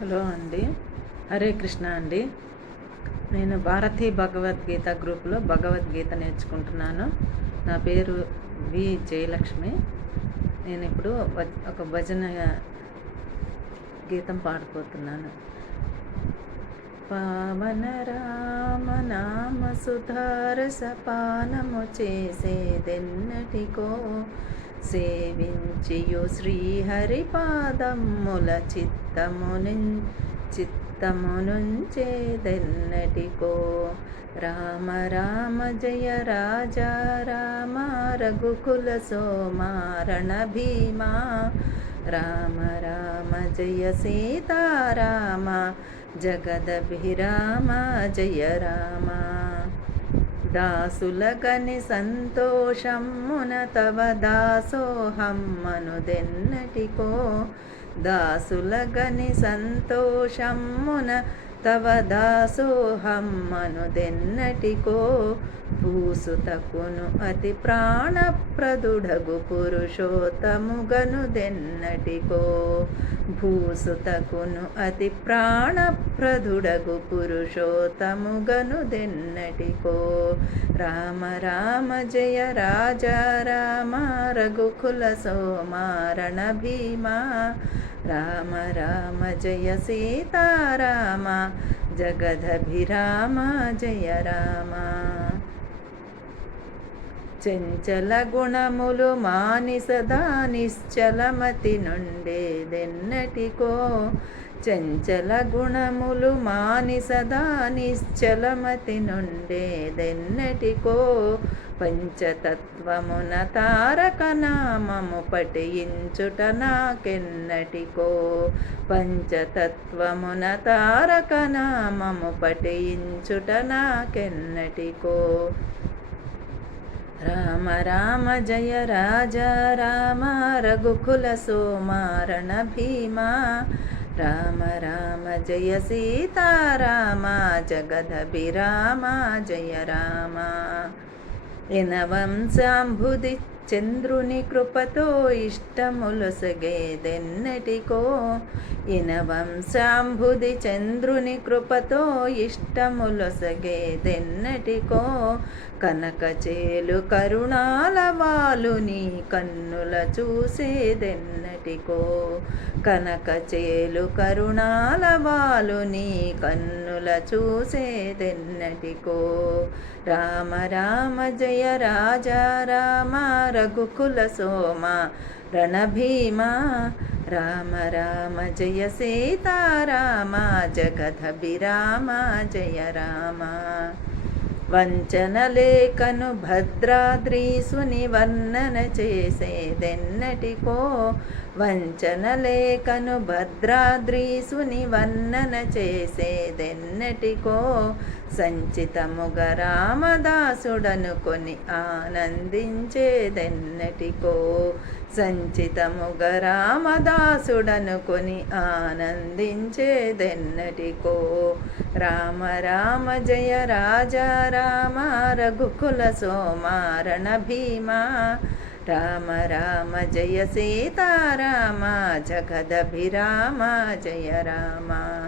Hello అండి. హరే కృష్ణ అండి. నేను భారతీ భగవద్గీత గ్రూప్లో భగవద్గీత నేర్చుకుంటున్నాను. నా పేరు వి జయలక్ష్మి. నేను ఇప్పుడు ఒక భజన గీతం పాడిపోతున్నాను పావన రామ నామ సుధారస పానము చేసేదెన్నటికో సేవించియు శ్రీహరిపాదముల పాదమ్ముల చిత్తమును చిత్తమునుంచేదెన్నటికో. రామ రామ జయ రాజా రామ రఘుకుల సోమారణ భీమా రామ రామ జయ సీతారామ జగదభిరామ జయ రామ. దాసులకని సంతోషమ్మున తవ దాసోహమ్మనుదెన్నటికో. దాసులకని సంతోషమ్మున తవ దాసోహమ్మనుదెన్నటికో. భూసుతకును అతి ప్రాణప్రదుడగు పురుషోత్తముగనుదెన్నటికో భూసుతకును అతి ప్రాణప్రదుడగు పురుషోత్తముగనుదెన్నటికో రామ రామ జయ రాజా రామ రఘుకుల సోమారణ భీమా. రామ రామ జయ సీతారామ జగదభిరామ జయ రామ. చెంచల గుణములు మాని సదా నిశ్చలమతి నుండేదెన్నటికో చెంచల గుణములు మాని సదా నిశ్చలమతి నుండేదెన్నటికో పంచతత్వమున తారక నామము పఠించుట నాకెన్నటికో. పంచతత్వమున తారక నామము పఠించుట నాకెన్నటికో. రామ రామ జయ రాజా రామ రఘుకుల సోమారణ భీమా. రామ రామ జయ సీతారామ జగదభిరామ జయ రామ. ఎనవంశాంభుది చంద్రుని కృపతో ఇష్టములొసగేదెన్నటికో ఇనవంశాంభుది చంద్రుని కృపతో ఇష్టములొసగేదెన్నటికో కనక చేలు కరుణాల వాలు నీ కన్నుల చూసేదెన్నటికో కనక చేలు కరుణాల వాలు నీ కన్నుల చూసేదెన్నటికో. రామ రామ జయ రాజా రామ రఘుకుల సోమ రణభీమా రామ రామ జయ సీతారామ జగదభిరామ జయ రామ. వంచన లేఖను భద్రాద్రీసుని వర్ణన చేసేదెన్నటికో వంచన లేఖను భద్రాద్రీసుని వర్ణన చేసేదెన్నటికో సంచితముగ రామదాసుడనుకొని ఆనందించేదెన్నటికో. సంచితముగ రామదాసుడనుకొని ఆనందించేదెన్నటికో. రామ రామ జయ రాజా రామ రఘుకుల సోమారణ భీమా. రామ రామ జయ సీతారామ జగదభిరామ జయ రామ.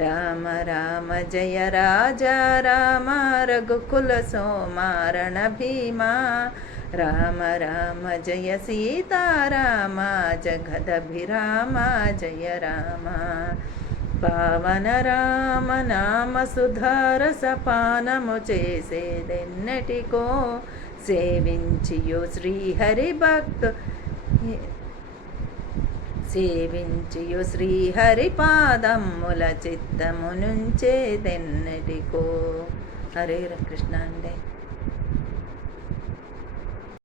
రామ రామ జయ రాజా రామ రఘుకుల సోమారణ భీమా. రామ రామ జయ సీతారామ జగదభిరామ జయ రామ. పావన రామ నామ సుధారస పానము చేసేదెన్నటికో సేవించియు శ్రీహరి భక్తు. సేవించియు శ్రీహరి పాదమ్ముల చిత్తము నుంచేదెన్నటికో హరే కృష్ణ అండి.